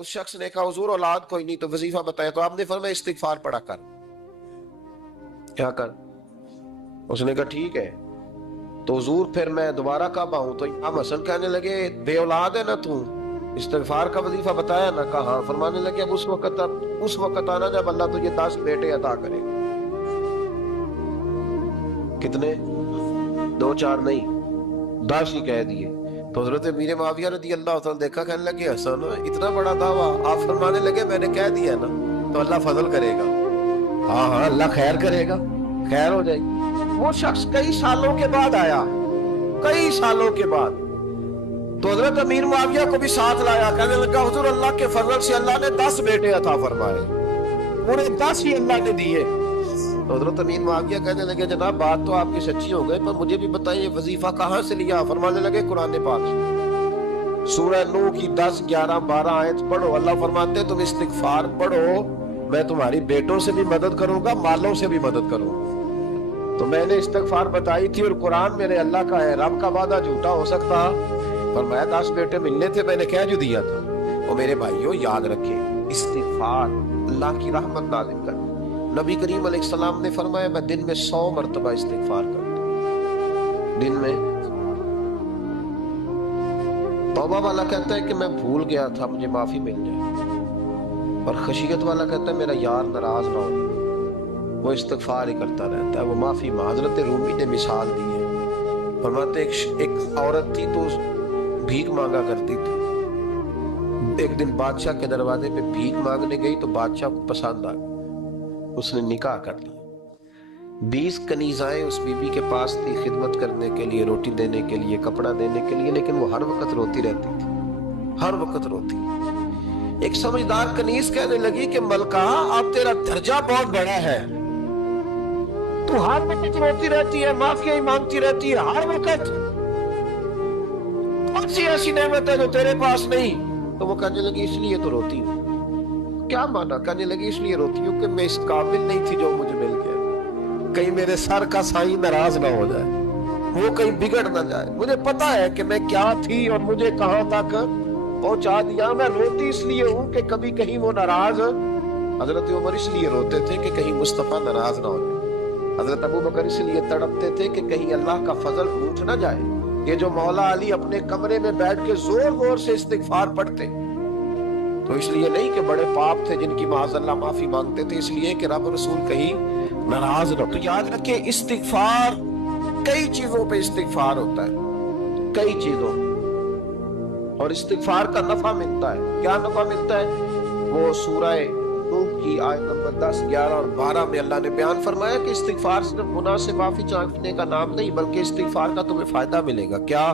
उस शख्स ने कहा हुजूर औलाद कोई नहीं, तो वजीफा बताया, तो आपने फरमाया इस्तिगफार पढ़ा कर। क्या कर? उसने कहा ठीक है। तो हुजूर फिर मैं दोबारा कब आऊं? तो इमाम हसन कहने लगे बे औलाद है ना तू, इस्तिगफार का वजीफा बताया ना? कहा हाँ। फरमाने लगे अब उस वक्त आना जब अल्लाह तुझे 10 बेटे अता करेगा। कितने? 2-4 नहीं, 10 ही कह दिए। तो हजरत मीर मुआविया रज़ी अल्लाह तआला देखा, कहने लगे हसन इतना बड़ा दावा। आप फरमाने लगे मैंने कह दिया ना, तो अल्लाह फजल करेगा। हाँ हाँ, अल्लाह खैर करेगा, खैर हो जाएगी। वो शख्स कई सालों के बाद आया, कई सालों के बाद। तो हजरत अमीर मुआविया को भी साथ लाया, कहने लगा हुजूर अल्लाह के फजल से अल्लाह ने 10 बेटे अता फरमाए, पूरे 10 ही अल्लाह ने दिए। तो हजरत अमीर मुआविया कहने लगे जनाब बात तो आपकी सच्ची हो गई, पर मुझे भी बताइए वजीफा कहाँ से लिया? फरमाने लगे कुरान पाक से, सूरह नूह की 10, 11, 12 आयत पढ़ो। अल्लाह फरमाते तुम इस्तिगफार पढ़ो, मैं तुम्हारी बेटों से भी मदद करूंगा, मालों से भी मदद करूंगा। तो मैंने इस्तिगफार बताई थी और कुरान मेरे अल्लाह का है, रब का वादा झूठा हो सकता? फरमाया 10 बेटे मिलने थे, मैंने कह जो दिया था। और मेरे भाइयों याद रखें, इस्तिगफार अल्लाह की रहमत नाज़िल कर। नबी करीम अलैहिस्सलाम ने फरमाया मैं दिन में 100 मरतबा इस्तिगफार करता हूं। दिन में तौबा वाला कहता है कि मैं भूल गया था, मुझे माफी मिल जाए। और खशियत वाला कहता है मेरा यार नाराज ना हो, वो इस्तिगफार ही करता रहता है, वो माफी। हज़रत रूमी ने मिसाल दी है, फरमाते एक औरत थी तो भीख मांगा करती थी। एक दिन बादशाह के दरवाजे पे भीख मांगने गई तो बादशाह को पसंद आ गई, उसने निकाह कर लिया। 20 कनीज़ाएं उस बीबी के पास थी खिदमत करने के लिए, रोटी देने के लिए, कपड़ा देने के लिए, लेकिन वो हर वक्त रोती रहती थी, हर वक्त रोती। एक समझदार कनीज कहने लगी कि मलका अब तेरा दर्जा बहुत बड़ा है, तू हर वक्त रोती रहती है, माफिया ही मांगती रहती है हर वक्त, कौन सी ऐसी नेमत है जो तेरे पास नहीं? तो वो कहने लगी इसलिए तो रोती हूँ। क्या माना? कहने लगी इसलिए रोती हूँ कि मैं इस काबिल नहीं थी जो मुझे मिल गया, कहीं मेरे सर का साईं नाराज ना हो जाए, वो कहीं बिगड़ ना जाए। मुझे पता है कि मैं क्या थी और मुझे कहां तक पहुंचा दिया। मैं रोती इसलिए हूँ कि कभी कहीं वो नाराज। हजरत उमर इसलिए रोते थे कि कहीं मुस्तफा नाराज ना हो जाए। हजरत अबू बकर इसलिए तड़पते थे कि कहीं अल्लाह का फजल रूठ ना जाए। ये जो मौला अली अपने कमरे में बैठ के जोर जोर से इस्तिगफार पढ़ते, तो इसलिए नहीं कि बड़े पाप थे जिनकी माज़अल्लाह माफी मांगते थे, इसलिए कि रब रसूल कहीं नाराज न। तो याद रखे इस्तिगफार, कई चीजों पे इस्तिगफार होता है, कई चीजों, और इस्तिगफार का नफा मिलता है। क्या नफा मिलता है? वो सूरह नूह की आयत नंबर 10, 11 और 12 में अल्लाह ने बयान फरमाया कि इस्तिगफार सिर्फ गुनाह से माफी चाहने का नाम नहीं, बल्कि इस्तिगफार का तुम्हें फायदा मिलेगा। क्या?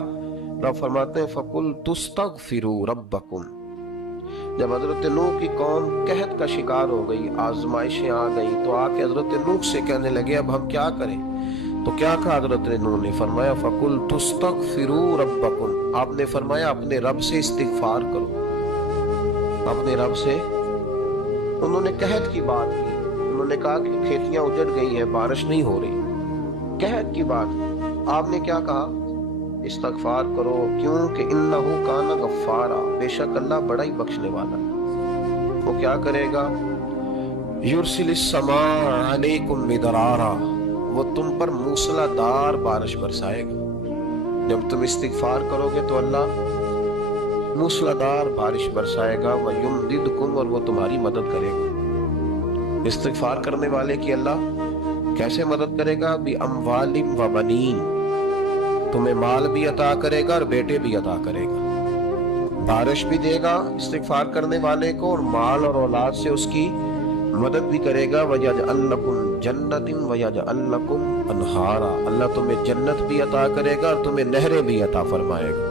रब फरमाते हैं फकुल तुस्तगफिरू रब्बकुम। जब हजरत नूह की कौम कहत का शिकार हो गई, आजमाइशें आ गई, तो आके हजरत नूह से कहने लगे अब हम क्या करें? तो क्या कहा हजरत नूह ने? फरमाया फकुल तुस्तगफिरू रब्बकुम। आपने फरमाया अपने रब से इस्तिगफार करो, अपने रब से। उन्होंने कहत की बात की, उन्होंने कहा कि खेतियां उजड़ गई हैं, बारिश नहीं हो रही, कहत की बात। आपने क्या कहा? इस्तगफार करो। क्यों? कि इन्नहु काना गफ्फारा, बेशक अल्लाह बड़ा ही बख्शने वाला। वो क्या करेगा? युरसिलिस समा अलैकुम मिदरारा, वो तुम पर मूसलाधार बारिश बरसाएगा। जब तुम इस्तिगफार करोगे तो अल्लाह मूसलाधार बारिश बरसाएगा। व युमदिदकुम, और वो तुम्हारी मदद करेगा। इस्तिगफार करने वाले की अल्लाह कैसे मदद करेगा? बि अमवालिम व बनीन, तुम्हें माल भी अता करेगा और बेटे भी अता करेगा। बारिश भी देगा इस्तिगफार करने वाले को, और माल और औलाद से उसकी मदद भी करेगा। वयजअल लकुम जन्नतिन वयजअल लकुम अनहारा, अल्लाह तुम्हें जन्नत भी अता करेगा और तुम्हें नहरें भी अता फरमाएगा,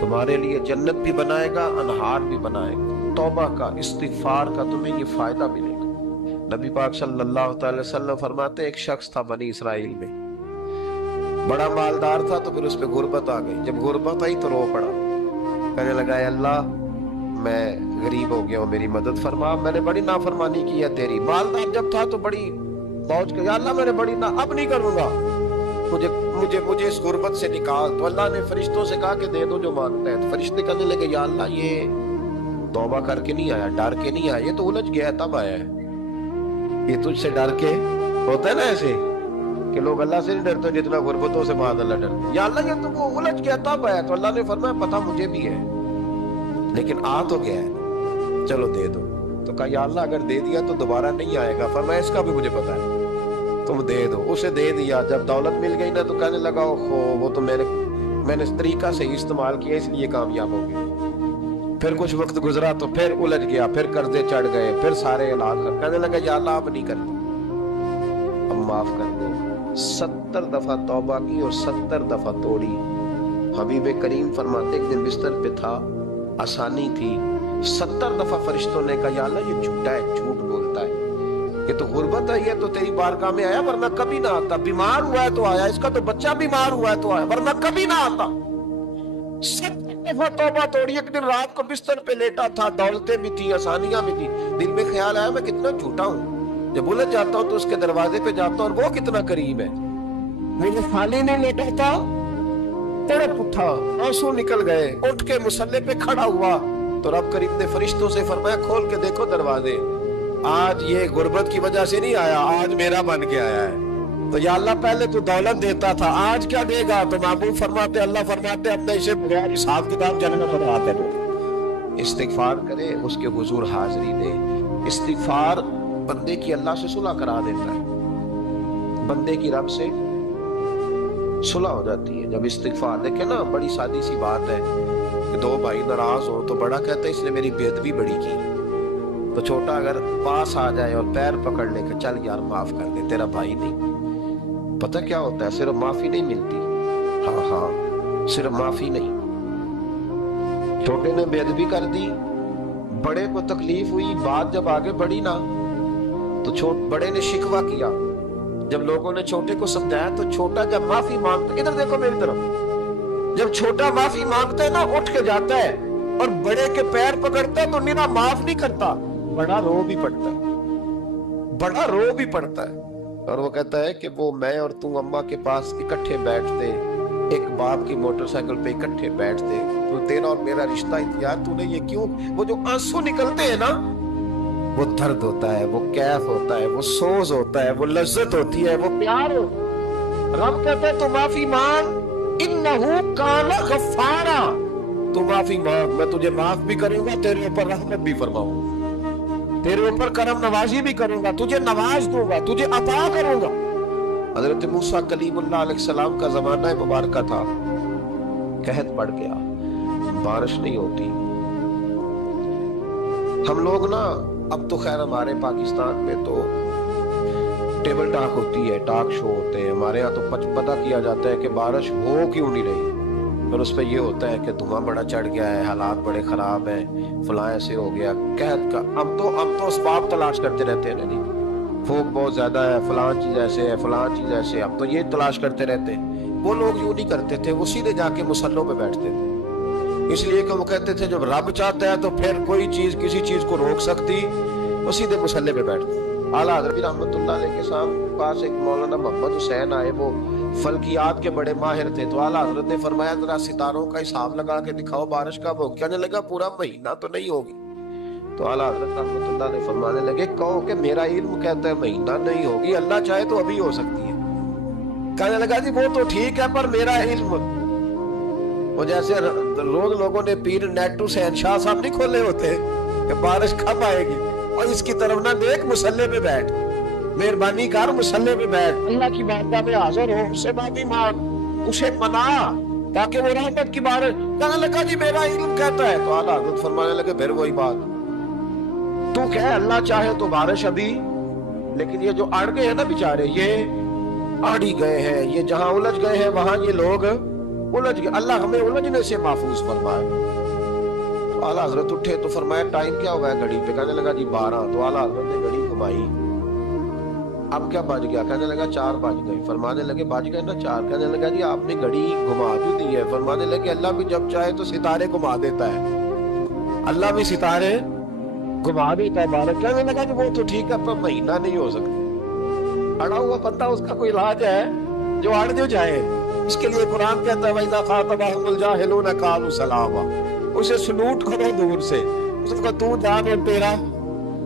तुम्हारे लिए जन्नत भी बनाएगा, अनहार भी बनाएगा। तौबा का, इस्तिगफार का तुम्हें ये फायदा मिलेगा। नबी पाक सल्लल्लाहु अलैहि वसल्लम फरमाते एक शख्स था बनी इसराइल में, बड़ा मालदार था, तो फिर उस पे गुर्बत आ गई। जब गुर्बत आई तो रो पड़ा, कहने लगा अल्लाह मैं गरीब हो गया हूँ, मेरी मदद फरमा, मैंने बड़ी नाफरमानी की है तेरी। मालदार जब था तो बड़ी मौज कर, अल्लाह मैंने बड़ी ना, अब नहीं करूंगा, मुझे मुझे मुझे इस गुर्बत से निकाल। तो अल्लाह ने फरिश्तों से कहा कि दे दो जो मांगता है। तो फरिश्ते कहने लगे या अल्लाह ये तौबा करके नहीं आया, डर के नहीं आया, ये तो उलझ गया तब आया है। ये तुझसे डर के होता है ना ऐसे कि लोग अल्लाह से नहीं डरते जितना गुर्बतों से बाद अल्लाह डरते। या अल्लाह, ये तो वो उलझ गया तब आया। तो अल्लाह ने फरमाया पता मुझे भी है, लेकिन आ तो गया है, चलो दे दो। तो कहा या अल्लाह अगर दे दिया तो दोबारा नहीं आएगा। फरमाया इसका भी मुझे पता है, तुम दे दो। उसे दे दिया। जब दौलत मिल गई ना तो कहने लगा ओहो वो तो मैंने इस तरीका से तरीका किया इसलिए कामयाब हो गया। फिर कुछ वक्त गुजरा तो फिर उलझ गया, फिर कर्जे चढ़ गए, फिर सारे इलाज कर। कहने लगा या अल्लाह अब नहीं करता, अब माफ कर दे। 70 दफा तौबा की और 70 दफा तोड़ी। हबीब करीम फरमाते एक दिन बिस्तर पे था, आसानी थी, 70 दफा फरिश्तों ने कहा या अल्लाह ये झूठा है, झूठ बोलता है, ये तो गुर्बत है, ये तो तेरी बारगाह में आया वरना कभी ना आता। बीमार हुआ है तो आया, इसका तो बच्चा बीमार हुआ है तो आया, वरना कभी ना आता। 70 दफा तौबा तोड़ी। एक दिन रात को बिस्तर पे लेटा था, दौलतें भी थी, आसानियां भी थी। दिल में ख्याल आया मैं कितना झूठा हूँ, जब उलझ जाता हूँ तो उसके दरवाजे पे जाता हूँ और वो कितना करीब है। मुझे खाली नहीं लेटा था, तड़प उठा, आंसू निकल गए, उठ के मुसल्ले पे खड़ा हुआ तो रब करीम ने फरिश्तों से फरमाया खोल के देखो दरवाजे, आज ये गुर्बत की वजह से नहीं आया, आज मेरा बन के आया है। तो या अल्लाह पहले तो दौलत देता था, आज क्या देगा? तो महबूब फरमाते, अल्लाह फरमाते अपने इसे बगैर हिसाब किताब जन्नत में आते रहो। इस्तिगफार करे, उसके हुजूर हाजिरी दे। इस्तिगफार बंदे की अल्लाह से सुलह करा देता है, बंदे की रब से सुलह हो जाती है जब इस्तिगफार। देखे ना, बड़ी सादी सी बात है कि दो भाई नाराज हो तो बड़ा कहता है इसने मेरी बेअदबी बड़ी की, तो छोटा अगर पास आ जाए और पैर पकड़ ले कि चल यार माफ कर दे, तेरा भाई नहीं। पता क्या होता है, सिर्फ माफी नहीं मिलती, हाँ सिर्फ माफी नहीं, छोटे ने बेअदबी कर दी, बड़े को तकलीफ हुई, बात जब आगे बढ़ी ना तो बड़े ने शिकवा किया। जब लोगों ने छोटे को समझाया तो छोटा जब माफी मांगता, इधर देखो मेरी तरफ, जब छोटा माफी मांगता है ना उठ के जाता है और बड़े के पैर पकड़ता है तो निरा माफ नहीं करता, बड़ा रो भी पड़ता है, बड़ा रो भी पड़ता है। और वो कहता है कि वो मैं और तू अम्मा के पास इकट्ठे बैठते, एक बाप की मोटरसाइकिल पे इकट्ठे बैठते, तो तेरा और मेरा रिश्ता यार तूने ये क्यों, वो जो आंसू निकलते हैं ना वो दर्द होता है, वो कैफ होता है, वो सोज होता है, वो लज्जत होती है, वो प्यार होता है। रब कहता है तू माफी मांग, इन्नहु काना गफ्फारा, तू माफी मांग, मैं तुझे माफ भी करूंगा, तेरे ऊपर रहमत भी फरमाऊंगा, तेरे ऊपर करम नवाजी भी करूंगा, तुझे नवाज दूंगा, तुझे अता करूंगा। हजरत मूसा कलीमुल्लाह अलैहिस्सलाम का जमाना मुबारक था, कहत बढ़ गया, बारिश नहीं होती। हम लोग ना अब तो खैर हमारे पाकिस्तान में तो टेबल टॉक होती है, टॉक शो होते हैं, हमारे यहाँ तो पता किया जाता है कि बारिश हो क्यों नहीं रही, और उस पर यह होता है कि धुआं बड़ा चढ़ गया है, हालात बड़े खराब हैं, फलां ऐसे हो गया, कहत का हम तो असबाब तलाश करते रहते हैं ना जी, फूक बहुत ज्यादा है, फलां चीज ऐसे है, फलां चीज ऐसे, अब तो ये तलाश करते रहते हैं। वो लोग यूं नहीं करते थे, वो सीधे जाके मुसल्लों पे बैठते थे, इसलिए कि वो कहते थे जब रब चाहता है तो फिर कोई चीज किसी चीज को रोक सकती, वो सीधे मुसल्ले पे बैठते। आला हज़रत रहमतुल्लाह अलैह के पास एक मौलाना मोहम्मद हुसैन आए, वो फल्कियात के बड़े माहिर थे, तो आला हज़रत ने फरमाया जरा सितारों का हिसाब लगा के दिखाओ बारिश कब होगी। कहने लगा पूरा महीना तो नहीं होगी। तो आला हज़रत रहमतुल्लाह अलैह फरमाने लगे कहो कि मेरा इल्म कहता है महीना नहीं होगी, अल्लाह चाहे तो अभी हो सकती है। कहने लगा जी वो तो ठीक है पर मेरा इल्म, वो जैसे रोज लोगों ने पीर नेटू से शहनशाह साहब नहीं खोले होते कि बारिश कब आएगी, और इसकी तरफ ना देख, मुसल्ले पे बैठ, मेहरबानी कर मुसल्ले पे बैठ, अल्लाह की बारगाह में हाजिर हो, उससे माफी मांग, उसे मना ताकि वो रहमत की बारिश। कहने लगा जी मेरा इल्म कहता है। तो आला हज़रत फरमाने लगे फिर वही बात, तू कह अल्लाह चाहे तो बारिश अभी, लेकिन ये जो अड़ गए हैं ना बेचारे, ये अड़ ही गए हैं, ये जहां उलझ गए हैं वहां ये लोग उलझ गए, अल्लाह हमें उलझने से महफूज फरमाए। तो आला हज़रत उठे तो फरमाया टाइम क्या हुआ है घड़ी पे? कहने लगा जी 12। तो आला हज़रत ने घड़ी घुमाई, अब क्या बज गया? कहने लगा 4 बज गए। फरमाने लगे बज गए ना 4? कहने लगा जी आपने घड़ी घुमा भी दी है। फरमाने लगे अल्लाह भी जब चाहे तो सितारे घुमा देता है, अल्लाह भी सितारे घुमा देता है बारिश। कहने लगा जी वो तो ठीक है पर महीना नहीं हो सकता। अड़ा हुआ बंदा उसका कोई इलाज है जो अड़ जो जाए, इसके लिए कुरान कहता है वइज़ा ख़ातबहुमुल जाहिलून क़ालू सलामा, उसे सलूट करो दूर से, اس کو تو جان اور تیرا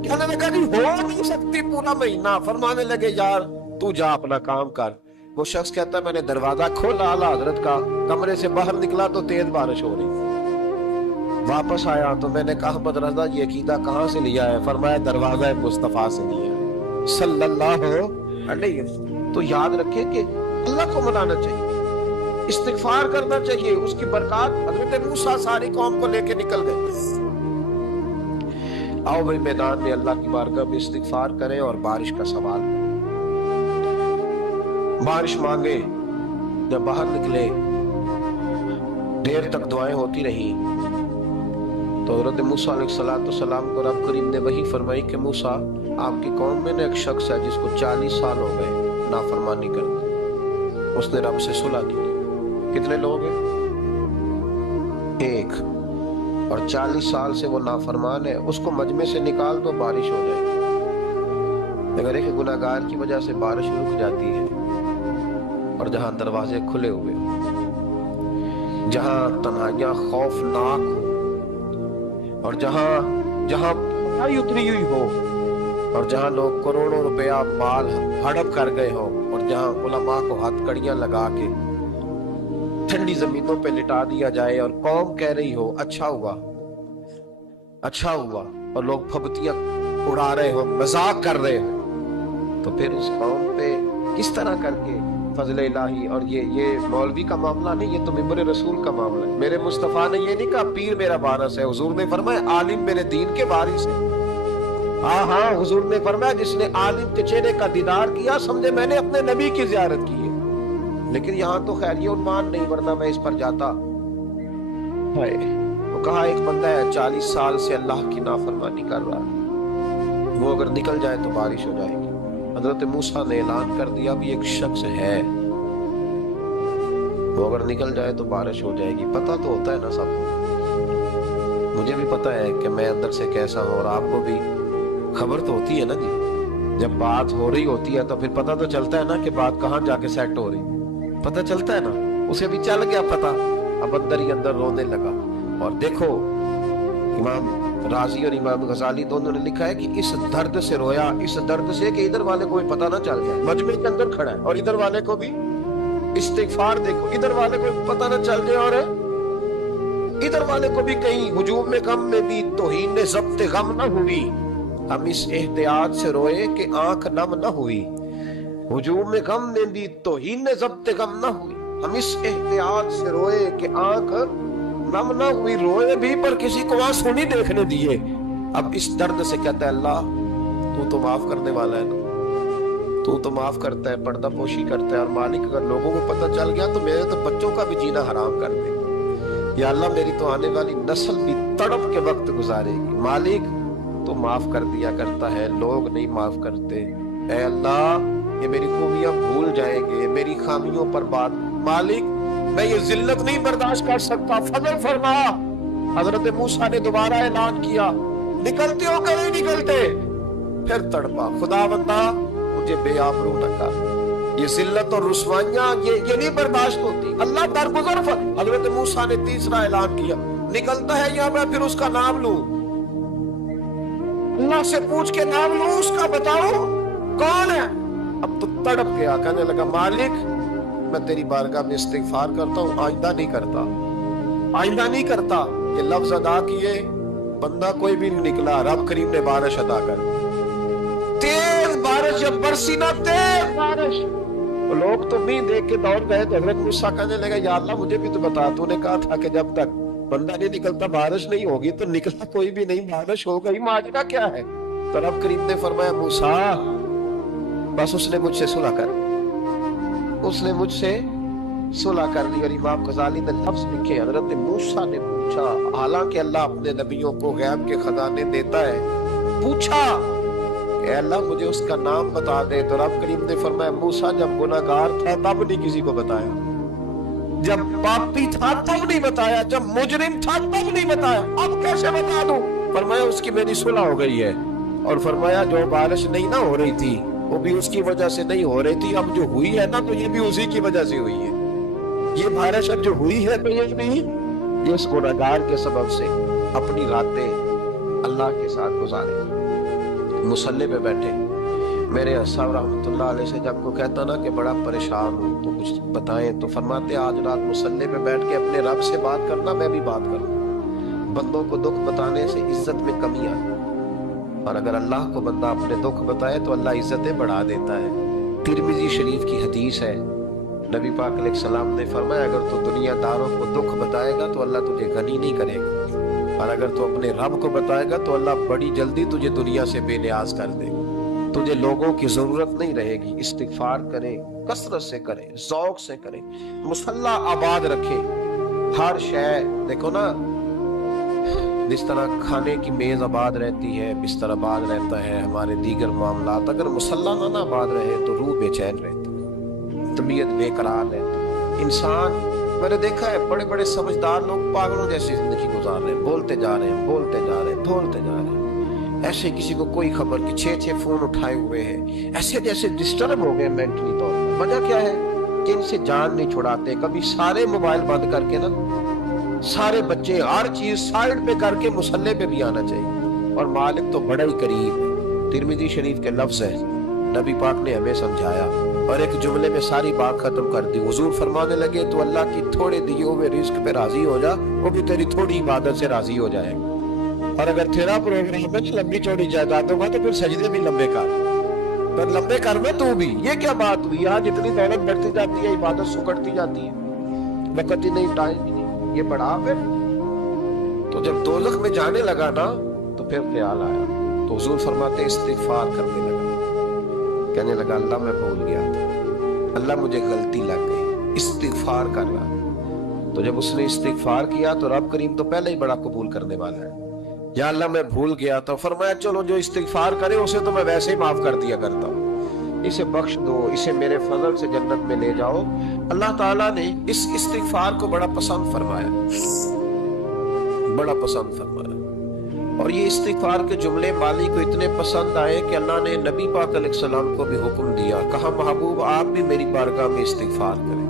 کہنے لگا نہیں ہو نہیں سکتی پورا مہینہ. فرمانے لگے یار تو جا اپنا کام کر. وہ شخص کہتا ہے میں نے دروازہ کھولا اعلیٰ حضرت کا, کمرے سے باہر نکلا تو تیز بارش ہو رہی. واپس آیا تو میں نے کہا احمد رضا یہ عقیدہ کہاں سے لیا ہے؟ فرمایا دروازہ مصطفیٰ سے لیا ہے صلی اللہ علیہ وسلم. تو یاد رکھیں کہ اللہ کو منانا چاہیے, استغفار کرنا چاہیے, اس کی برکات. حضرت موسیٰ ساری قوم کو لے کے نکل گئے. آؤ بھائی میدان میں اللہ کی بارگاہ میں استغفار کریں اور بارش کا سوال کریں, بارش مانگے. جب باہر نکلے دیر تک دعائیں ہوتی رہی تو حضرت موسیٰ علیہ السلام کو رب کریم نے وحی فرمائی کہ موسیٰ آپ کی قوم میں ایک شخص ہے جس کو 40 سال ہو گئے نافرمانی کرتے. اس نے رب سے صلح کی. کتنے لوگ ہیں؟ ایک. اور 40 سال سے وہ نافرمان ہے, اس کو مجمع سے نکال دو بارش ہو جائے گی. اگر ایک گناہگار کی وجہ سے بارش رک جاتی ہے اور جہاں دروازے کھلے ہوئے ہوں, جہاں تنہائیاں خوفناک ہوں, اور جہاں پڑھائی اتری ہوئی ہو, اور جہاں لوگ کروڑوں روپیہ مال ہڑپ کر گئے ہو, اور جہاں علماء کو ہاتھ کڑیاں لگا کے ٹھنڈی زمینوں پہ لٹا دیا جائے اور قوم کہہ رہی ہو اچھا ہوا اچھا ہوا, اور لوگ پھبتیاں اڑا رہے ہو, مذاق کر رہے ہو, تو پھر اس قوم پہ کس طرح کر کے فضل الہی. اور یہ مولوی کا معاملہ نہیں, یہ تو ممبر رسول کا معاملہ ہے. میرے مصطفیٰ نے یہ نہیں کہا پیر میرا وارث ہے, حضور نے فرمایا عالم میرے دین کے وارث ہے. ہاں حضور نے فرمایا جس نے عالم کے چہرے کا دیدار کیا سمجھے میں نے اپنے نبی کی زیارت کی ہے. لیکن یہاں تو خیر یہ عنوان نہیں, ورنہ میں اس پر جاتا. وہ کہا ایک بندہ ہے 40 سال سے اللہ کی نافرمانی کر رہا, وہ اگر نکل جائے تو بارش ہو جائے گی. حضرت موسیٰ نے اعلان کر دیا بھی ایک شخص ہے, وہ اگر نکل جائے تو بارش ہو جائے گی. پتہ تو ہوتا ہے نا سب کو, مجھے بھی پتہ ہے کہ میں اندر سے کیسا ہوں, اور آپ کو بھی خبر تو ہوتی ہے نا جی. جب بات ہو رہی ہوتی ہے تو پھر پتہ تو چلتا ہے نا کہ بات کہاں جا کے سیٹ ہو رہی, پتہ چلتا ہے نا. اسے بھی چل گیا پتہ, اب اندر ہی اندر رونے لگا. اور دیکھو امام رازی اور امام غزالی دونوں نے لکھا ہے کہ اس درد سے رویا, اس درد سے کہ ادھر والے کو بھی پتہ نہ چل جائے, مجمع کے اندر کھڑا ہے, اور ادھر والے کو بھی استغفار دیکھو, ادھر والے کو بھی پتہ نہ چل جائے, اور ادھر والے کو بھی کہیں ہجوم میں غم میں بھی توہین ضبط غم نہ ہوئی. ہم اس احتیاط سے روئے کہ آنکھ نم نہ ہوئی, ہجوم میں غم میں بھی توہین ضبط غم نہ ہوئی. ہم اس احتیاط سے روئے کہ آنکھ نم نہ ہوئی, روئے بھی پر کسی کو آنسو نہیں دیکھنے دیے. اب اس درد سے کہتا ہے اللہ تو معاف کرنے والا ہے نا, تو معاف کرتا ہے, پردہ پوشی کرتا ہے. اور مالک اگر لوگوں کو پتہ چل گیا تو میرے تو بچوں کا بھی جینا حرام کر دے. یا اللہ میری تو آنے والی نسل بھی تڑپ کے وقت گزارے گی. مالک تو معاف کر دیا کرتا ہے, لوگ نہیں معاف کرتے. اے اللہ یہ میری خوبیاں بھول جائیں گے, میری خامیوں پر بات. مالک میں یہ ذلت نہیں برداشت کر سکتا, فضل فرما. حضرت موسیٰ نے دوبارہ اعلان کیا نکلتے ہو کہ نہیں نکلتے, پھر تڑپا خدا بندہ مجھے بے آبرو نہ کر. یہ ذلت اور رسوائیاں یہ نہیں برداشت ہوتی. اللہ درگزر. حضرت موسیٰ نے تیسرا اعلان کیا نکلتا ہے یا میں پھر اس کا نام لوں, اللہ سے پوچھ کے نام لوں, اس کا بتاؤ کون ہے. اب تو تڑپ گیا, کہنے لگا مالک میں تیری بارگاہ میں استغفار کرتا ہوں, آئندہ نہیں کرتا, آئندہ نہیں کرتا. یہ لفظ ادا کیے, بندہ کوئی بھی نہیں نکلا. رب کریم نے بارش ادا کر, تیز بارش جب برسی نا, تیز بارش. لوگ تو نہیں دیکھ کے دوڑ گئے. تو حضرت موسیٰ کہنے لگا یا اللہ مجھے بھی تو بتا, تو نے کہا تھا کہ جب تک بندہ نہیں نکلتا بارش نہیں ہوگی. تو نکلا کوئی بھی نہیں, بارش ہو گئی, ماجرا کیا ہے. تو رب کریم نے فرمایا موسیٰ بس اس نے مجھ سے صلح کر, اس نے مجھ سے صلح کر لی. اور امام غزالی نے لفظ لکھے حضرت موسیٰ نے پوچھا, حالانکہ اللہ اپنے نبیوں کو غیب کے خزانے دیتا ہے, پوچھا اے اللہ مجھے اس کا نام بتا دے. تو رب کریم نے فرمایا موسیٰ جب گناہگار تھا تب نہیں کسی کو بتایا, جب پاپی تھا تب نہیں بتایا, جب مجرم تھا تب نہیں بتایا, اب کیسے بتا دوں. فرمایا اس کی میری صلح ہو گئی ہے. اور فرمایا جو بارش نہیں نہ ہو رہی تھی وہ بھی اس کی وجہ سے نہیں ہو رہی تھی, اب جو ہوئی ہے نا تو یہ بھی اسی کی وجہ سے ہوئی ہے. یہ بارش اب جو ہوئی ہے تو یہ بھی یہ اس گناہگار کے سبب سے اپنی راتیں अल्लाह के साथ गुजारे। मुसल्ले पे बैठे, मेरे साहब रहमतुल्लाह अलैह से जब को कहता ना कि बड़ा परेशान हूँ तो कुछ बताएं, तो फरमाते आज रात मुसल्ले पे बैठ के अपने रब से बात करना, मैं भी बात करूँ। बंदों को दुख बताने से इज्जत में कमी आती, और अगर अल्लाह को बंदा अपने दुख बताए तो अल्लाह इज्जतें बढ़ा देता है। तिरमिजी शरीफ की हदीस है, नबी पाक अलैहिस्सलाम ने फरमाया अगर तू दुनियादारों को दुख बताएगा तो अल्लाह तुझे गनी नहीं करेगा, और अगर तू अपने रब को बताएगा तो अल्लाह बड़ी जल्दी तुझे दुनिया से बेनियाज कर देगा। तुझे लोगों की जरूरत नहीं रहेगी। इस्तिगफार करें, कसरत से करें, ज़ौक से करें, मुसल्ला आबाद रखें। हर शय देखो ना, जिस तरह खाने की मेज आबाद रहती है, बिस्तर आबाद रहता है, हमारे दीगर मामलात, अगर मुसल्ला ना आबाद रहे तो रूह बेचैन रहती है, तबीयत बेकरार रहती है। इंसान, मैंने देखा है बड़े बड़े समझदार लोग पागलों जैसी जिंदगी गुजार रहे हैं, बोलते जा रहे हैं, बोलते जा रहे हैं, बोलते जा रहे हैं, ऐसे किसी को कोई खबर कि 6 फोन उठाए हुए हैं, ऐसे जैसे डिस्टर्ब हो गए मेंटली तौर पर। वजह क्या है कि इनसे जान नहीं छुड़ाते। कभी सारे मोबाइल बंद करके ना, सारे बच्चे हर चीज साइड पे करके मुसल्ले पे भी आना चाहिए, और मालिक तो बड़ा ही करीब है। तिरमिजी शरीफ के लफ्ज है, नबी पाक ने हमें समझाया और एक जुमले में सारी बात खत्म कर दी। हुजूर फरमाने लगे तो अल्लाह की थोड़े दिए हुए रिस्क पे राजी हो जा, वो भी तेरी थोड़ी इबादत से राजी हो जाएगा। और अगर तेरा प्रोग्राम है लंबी चौड़ी जायदादों का, तो फिर सजदे भी लंबे कर, पर लंबे कर में तू भी। ये क्या बात हुई, यहाँ जितनी दौलत बढ़ती जाती है इबादत सुकड़ती जाती है, वक्त ही नहीं, टाइम ही नहीं, ये बढ़ा। फिर तो जब दोज़ख में जाने लगा ना तो फिर ख्याल आया, तो हुजूर फरमाते इस्तिगफार करने लगा, कहने लगा अल्लाह मैं भूल गया था, अल्लाह मुझे गलती लग गई, इस्तिगफार कर रहा। तो जब उसने इस्तिगफार किया तो रब करीम तो पहले ही बड़ा कबूल करने वाला है। या अल्लाह मैं भूल गया था, फरमाया चलो जो इस्तिगफार करे उसे तो मैं वैसे ही माफ कर दिया करता हूँ, इसे बख्श दो, इसे मेरे फजल से जन्नत में ले जाओ। अल्लाह ताला ने इस इस्तिगफार को बड़ा पसंद फरमाया, बड़ा पसंद फरमाया। और ये इस्तिगफार के जुमले माली को इतने पसंद आए कि अल्लाह ने नबी पाक अलैहिस्सलाम को भी हुक्म दिया, कहा महबूब आप भी मेरी बारगाह में इस्तिगफार करें।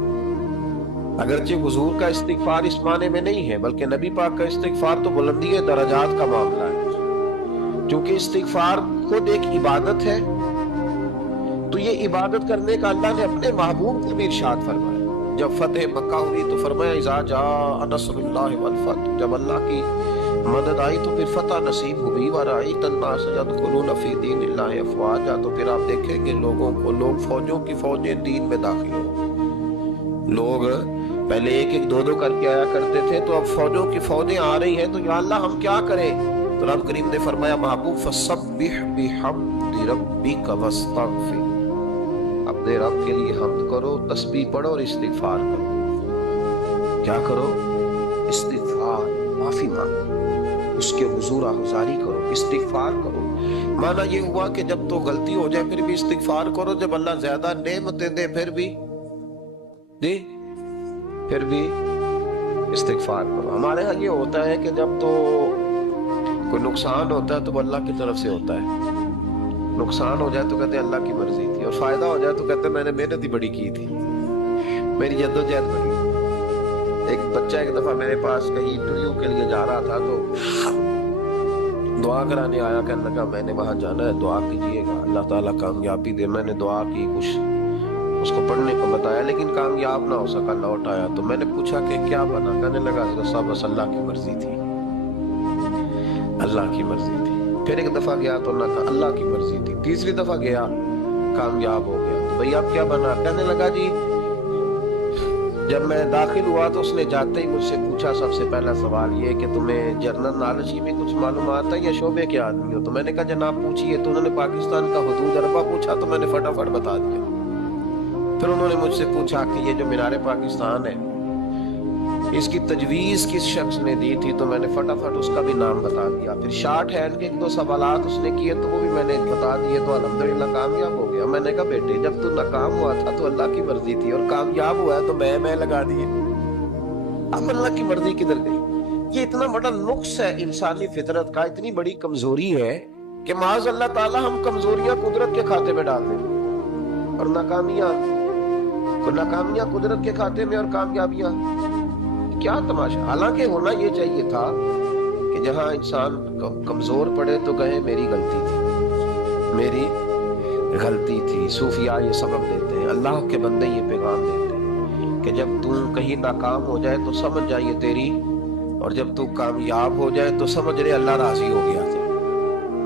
अगरचे हुजूर का इस्तिगफार इस माने में नहीं है, बल्कि नबी पाक का इस्तिगफार तो बुलंदी दरजात का मामला है। क्योंकि इस्तिगफार खुद एक इबादत है, तो ये इबादत करने का अल्लाह ने अपने महबूब को भी इरशाद फरमाया। जब फतेह मक्का हुई तो फरमाया इज़ा जाअ नस्रुल्लाहि वल फतह, जब अल्लाह की मदद आई तो फिर फतह नसीब हुई। वराइतन नास यदखुलून फी दीनिल्लाहि अफ़वाजा, तो फिर आप देखेंगे लोगों को, लोग फौजों की फौजें दीन में दाखिल हो। लोग पहले एक एक दो दो करके आया करते थे, तो अब फौजों की फौजें आ रही हैं, तो या अल्लाह हम क्या करें? तो रब करीम ने फरमाया महबूब फसब्बिह बिहम्दि रब्बिका वस्तगफिर, अपने रब के लिए हम्द करो, तस्बीह पढ़ो और इस्तिगफार करो। क्या करो? इस्तिगफार, माफी मांगो, उसके हुजूर आहुजारी करो, इस्तिगफार करो। माना ये हुआ कि जब तो गलती हो जाए फिर भी इस्तिगफार करो, जब अल्लाह ज्यादा नेमतें दे फिर भी दे, फिर भी इस्तिगफार करो। हमारे यहाँ ये होता है कि जब तो कोई नुकसान होता है तो वो अल्लाह की तरफ से होता है, नुकसान हो जाए तो कहते हैं अल्लाह की मर्जी थी, और फायदा हो जाए तो कहते हैं मैंने मेहनत ही बड़ी की थी, मेरी जद्दोजहद बड़ी। एक बच्चा एक दफा मेरे पास कहीं इंटरव्यू के लिए जा रहा था, तो दुआ कराने आया, कहने लगा मैंने वहां जाना है, दुआ कीजिएगा अल्लाह ताला कामयाबी दे। मैंने दुआ की, कुछ उसको पढ़ने को बताया, लेकिन कामयाब ना हो सका, लौट आया। तो मैंने पूछा कि क्या बना? कहने लगा साहब बस अल्लाह की मर्जी थी, अल्लाह की मर्जी थी। फिर एक दफा गया तो अल्लाह का अल्लाह की मर्जी थी, तीसरी दफा गया कामयाब हो गया। तो भैया अब क्या बना? कहने लगा जी जब मैं दाखिल हुआ तो उसने जाते ही मुझसे पूछा सबसे पहला सवाल ये कि तुम्हें जनरल नॉलेज की भी कुछ मालूमात है या शोबे के आदमी हो? तो मैंने कहा जनाब पूछिए। तो उन्होंने पाकिस्तान का हुदूद अरबा पूछा, तो मैंने फटाफट बता दिया। फिर उन्होंने मुझसे पूछा कि ये जो मीनार पाकिस्तान है इसकी तजवीज़ किस शख्स ने दी थी? तो मैंने फटाफट उसका भी नाम बता दिया। फिर शॉर्ट हैंड के 1-2 सवालात उसने किए तो वो भी मैंने बता दिए, तो अल्हम्दुलिल्लाह कामयाब हो गया। मैंने कहा बेटे जब तू नाकाम हुआ था तो अल्लाह की मर्जी थी, और कामयाब हुआ है तो मैं लगा दिए, अब अल्लाह की मर्जी किधर गई? ये इतना बड़ा नुक्स है इंसानी फितरत का, इतनी बड़ी कमजोरी है कि माज़ अल्लाह ताला हम कमजोरियां कुदरत के खाते में डाल दें, और नाकामियां कुदरत के खाते में, और कामयाबियां क्या तमाशा। हालांकि होना ये चाहिए था कि کہ جہاں انسان کمزور پڑے تو کہے میری غلطی تھی، میری غلطی تھی۔ صوفیاء یہ سبب دیتے ہیں، اللہ کے بندے یہ پیغام دیتے ہیں کہ جب تو کہیں ناکام ہو جائے تو سمجھ جائیے تیری، اور جب تو کامیاب ہو جائے تو سمجھ رہے اللہ راضی ہو گیا تھا،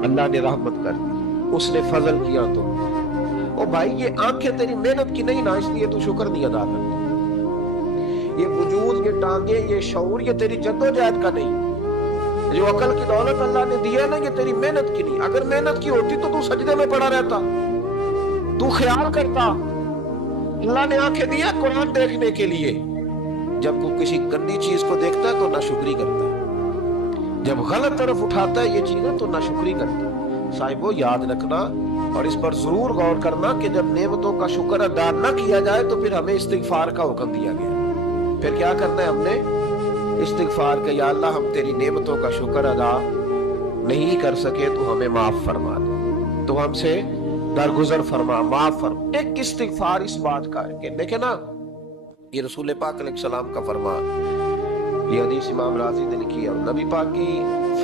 اللہ نے رحمت کر دی، اس نے فضل کیا تو۔ او بھائی یہ آنکھیں تیری محنت کی نہیں نا، اس لیے تو شکر نہیں ادا کرتا۔ یہ وجود، یہ ٹانگیں، یہ شعور، یہ تیری جدوجہد کا نہیں۔ جو عقل کی دولت اللہ نے دی ہے نا، یہ تیری محنت کی نہیں۔ اگر محنت کی ہوتی تو سجدے میں پڑا رہتا، تو خیال کرتا۔ اللہ نے آنکھیں دی ہے قرآن دیکھنے کے لیے، جب کوئی کسی گندی چیز کو دیکھتا ہے تو ناشکری کرتا ہے، جب غلط طرف اٹھاتا ہے یہ چیزیں تو ناشکری کرتا ہے۔ صاحبو یاد رکھنا اور اس پر ضرور غور کرنا کہ جب نعمتوں کا شکر ادا نہ کیا جائے تو پھر ہمیں استغفار کا حکم دیا گیا۔ پھر کیا کرنا ہے ہم نے؟ استغفار کہ یا اللہ ہم تیری نعمتوں کا شکر ادا نہیں کر سکے تو ہمیں معاف فرما دے، تو ہم سے درگزر فرما، معاف فرما۔ ایک استغفار اس بات کا ہے کہ دیکھیں نا، یہ رسول پاک علیہ السلام کا فرمان، یہ حدیث امام رازی نے لکھی ہے، اور نبی پاک کی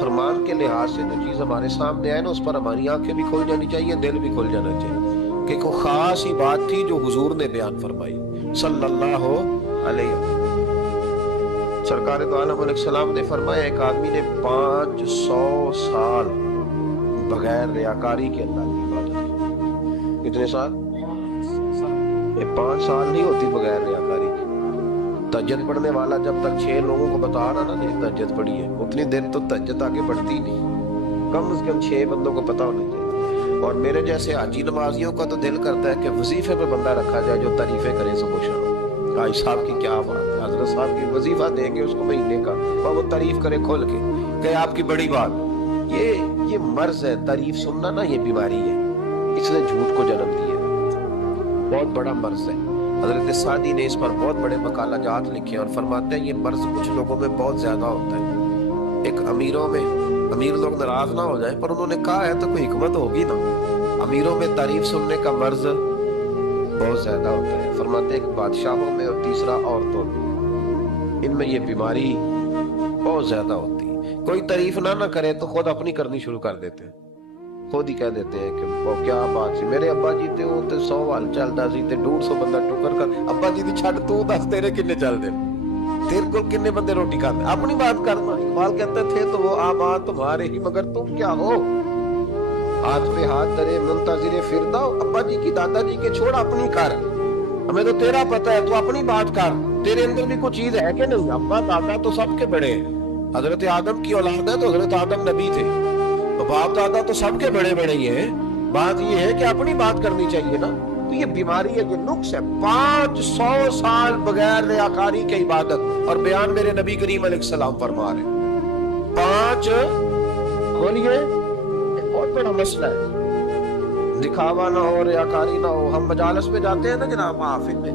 فرمان کے لحاظ سے جو چیز ہمارے سامنے آئے نا اس پر ہماری آنکھیں بھی کھل جانی چاہیے، دل بھی کھل جانا چاہیے، کہ کوئی خاص ہی بات تھی جو حضور نے بیان فرمائی صلی اللہ علیہ وسلم۔ سرکار دو عالم علیہ السلام نے فرمایا ایک آدمی نے 500 سال بغیر ریاکاری کے اللہ کی عبادت کی۔ کتنے سال؟ یہ 5 سال نہیں ہوتی بغیر ریاکاری کی۔ تہجد پڑھنے والا جب تک 6 لوگوں کو بتا رہا نا نہیں تہجد پڑھی ہے، اتنی دیر تو تہجد آگے بڑھتی نہیں، کم از کم 6 بندوں کو پتا ہونا چاہیے۔ اور میرے جیسے حاجی نمازیوں کا تو دل کرتا ہے کہ وظیفے پہ بندہ رکھا جائے جو تعریفیں کرے صبح شام۔ حاج صاحب کی کیا بات ہے، حضرت صاحب کی وظیفہ دیں گے اس کو مہینے کا، اور وہ تعریف کرے کھول کے کہ آپ کی بڑی بات۔ یہ مرض ہے، تعریف سننا نا یہ بیماری ہے، اس نے جھوٹ کو جنم دیا، بہت بڑا مرض ہے۔ حضرت سعدی نے اس پر بہت بڑے مقالہ جات لکھے اور فرماتے ہیں یہ مرض کچھ لوگوں میں بہت زیادہ ہوتا ہے۔ ایک امیروں میں، امیر لوگ ناراض نہ ہو جائیں پر انہوں نے کہا ہے تو کوئی حکمت ہوگی نا، امیروں میں تعریف سننے کا مرض بہت زیادہ ہوتا ہے۔ فرماتے ہیں کہ بادشاہوں میں اور تیسرا عورتوں میں، ان میں یہ بیماری بہت زیادہ ہوتی ہے۔ کوئی تعریف نہ کرے تو خود اپنی کرنی شروع کر دیتے ہیں، خود ہی کہہ دیتے ہیں کہ وہ کیا بات سی، میرے ابا جی تے وہ تے 100 وال چلدا سی تے 150 بندہ ٹکر کر، ابا جی دی چھڈ تو دس تیرے کنے چل دے، تیرے کو کنے بندے روٹی کھاتے، اپنی بات کرنا۔ اقبال کہتے تھے تو وہ آباد تمہارے ہی مگر تم کیا ہو، ہاتھ پہ ہاتھ درے منتظر فرداؤ، ابا جی کی دادا جی کے چھوڑ اپنی کر، ہمیں تو تیرا پتہ ہے تو اپنی بات کر، تیرے اندر بھی کوئی چیز ہے کہ نہیں؟ ابا دادا تو سب کے بڑے ہیں، حضرت آدم کی اولاد ہے تو حضرت آدم نبی تھے، تو باپ دادا تو سب کے بڑے بڑے ہی ہیں، بات یہ ہے کہ اپنی بات کرنی چاہیے نا۔ تو یہ بیماری ہے، یہ نقص ہے، 500 سال بغیر ریاکاری کی عبادت، اور بیان میرے نبی کریم علیہ السلام فرما رہے ہیں 5 کھولیے، بہت بڑا مسئلہ ہے، دکھاوا نہ ہو، ریاکاری نہ ہو۔ ہم مجالس میں جاتے ہیں نا جناب، محافل میں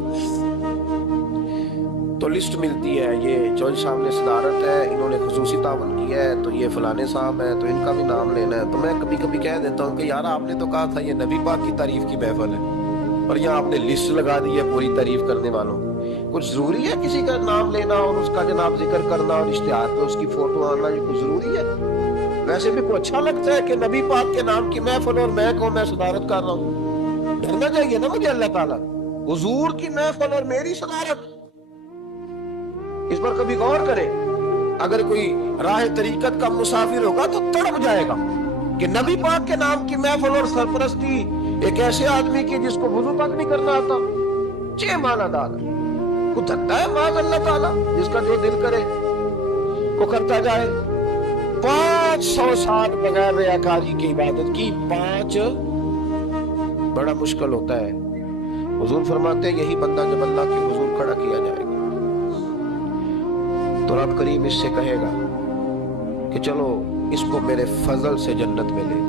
تو لسٹ ملتی ہے، یہ چوہدری صاحب نے صدارت ہے، انہوں نے خصوصی تعاون کیا ہے، تو یہ فلانے صاحب ہے تو ان کا بھی نام لینا ہے۔ تو میں کبھی کبھی کہہ دیتا ہوں کہ یار آپ نے تو کہا تھا یہ نبی پاک کی تعریف کی محفل ہے، اور یہاں آپ نے لسٹ لگا دی ہے پوری تعریف کرنے والوں۔ کچھ ضروری ہے کسی کا نام لینا اور اس کا جناب ذکر کرنا اور اشتہار پہ اس کی فوٹو آنا، یہ کچھ ضروری ہے؟ ویسے بھی کوئی اچھا لگتا ہے کہ نبی پاک کے نام کی محفل اور میں صدارت کر رہا ہوں؟ ڈرنا چاہیے نا مجھے اللہ تعالیٰ، حضور کی محفل اور میری صدارت، اس پر کبھی غور کرے۔ اگر کوئی راہ طریقت کا مسافر ہوگا تو تڑپ جائے گا کہ نبی پاک کے نام کی محفل اور سرپرستی ایک ایسے آدمی کی جس کو وضو تک نہیں کرنا آتا، چھ مانا دار کو دھکتا ہے معاذ اللہ تعالیٰ، جس کا جو دل کرے وہ کرتا جائے۔ 500 سال بغیر ریاکاری کی عبادت کی، 5 بڑا مشکل ہوتا ہے۔ حضور فرماتے ہیں یہی بندہ جب اللہ کے حضور کھڑا کیا جائے گا تو رب کریم اس سے کہے گا کہ چلو اس کو میرے فضل سے جنت میں لے،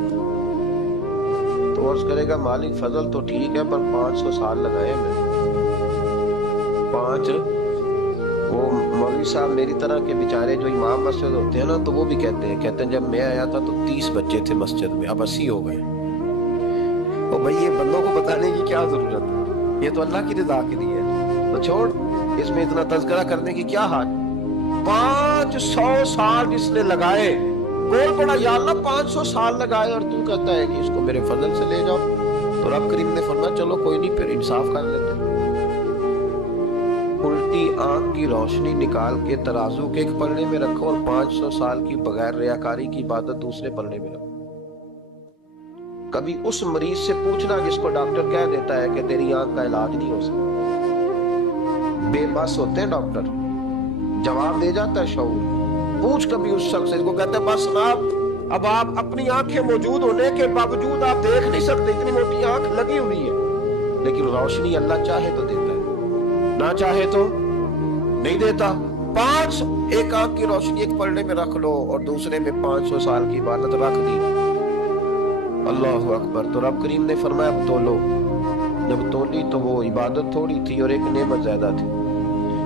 تو عرض کرے گا مالک فضل تو ٹھیک ہے پر 500 سال لگائے میں، 5 وہ مولوی صاحب میری طرح کے بیچارے جو امام مسجد ہوتے ہیں نا تو وہ بھی کہتے ہیں جب میں آیا تھا تو 30 بچے تھے مسجد میں، اب 80 ہو گئے۔ اور بھائی یہ بندوں کو بتانے کی کیا ضرورت ہے، یہ تو اللہ کی رضا کے لیے ہے، تو چھوڑ اس میں اتنا تذکرہ کرنے کی کیا حاجت۔ 500 سال جس نے لگائے بول پڑا یا اللہ 500 سال لگائے اور تو کہتا ہے کہ اس کو میرے فضل سے لے جاؤ. تو رب کریم نے فرمایا چلو کوئی نہیں پھر انصاف کر لیتے. الٹی آنکھ کی روشنی نکال کے ترازو کے ایک پلڑے میں رکھو اور 500 سال کی بغیر ریاکاری کی عبادت دوسرے پلڑے میں رکھو. کبھی اس مریض سے پوچھنا جس کو ڈاکٹر کہہ دیتا ہے کہ تیری آنکھ کا علاج نہیں ہو سکتا. بے بس ہوتے ہیں ڈاکٹر, جواب دے جاتا ہے شعور. پوچھ کبھی اس شخص سے, کو کہتے ہیں بس اب آپ اپنی آنکھیں موجود ہونے کے باوجود آپ دیکھ نہیں سکتے, اتنی موٹی آنکھ لگی ہوئی ہے, لیکن روشنی اللہ چاہے تو دیتا ہے, نہ چاہے تو نہیں دیتا. ایک آنکھ کی روشنی ایک پلڑے میں رکھ لو اور دوسرے میں 500 سال کی عبادت رکھ دی. اللہ اکبر. تو رب کریم نے فرمایا اب تولو. جب تولی تو وہ عبادت تھوڑی تھی اور ایک نعمت زیادہ تھی.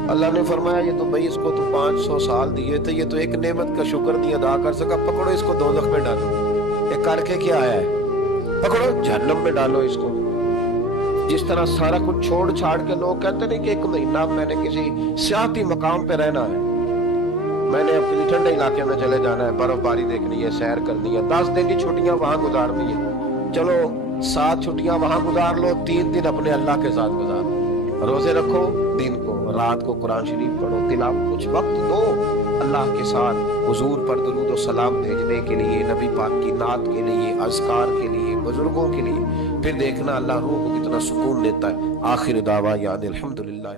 اللہ نے فرمایا یہ تو بھائی اس کو تو 500 سال دیے تھے, یہ تو ایک نعمت کا شکر نہیں ادا کر سکا, پکڑو اس کو دوزخ میں ڈالو. یہ کر کے کیا آیا ہے, پکڑو جہنم میں ڈالو اس کو. جس طرح سارا کچھ چھوڑ چھاڑ کے لوگ کہتے نہیں کہ ایک مہینہ میں نے کسی سیاحتی مقام پہ رہنا ہے, میں نے اپنی ٹھنڈے علاقے میں چلے جانا ہے, برف باری دیکھنی ہے, سیر کرنی ہے, 10 دن کی چھٹیاں وہاں گزارنی ہے. چلو 7 چھٹیاں وہاں گزار لو, 3 دن اپنے اللہ کے ساتھ گزار لو. روزے رکھو, دن کو رات کو قرآن شریف پڑھو, تلاوت, کچھ وقت دو اللہ کے ساتھ حضور پر درود و سلام بھیجنے کے لیے, نبی پاک کی نعت کے لیے, اذکار کے لیے, بزرگوں کے لیے. پھر دیکھنا اللہ روح کو کتنا سکون دیتا ہے. آخر دعوانا الحمدللہ.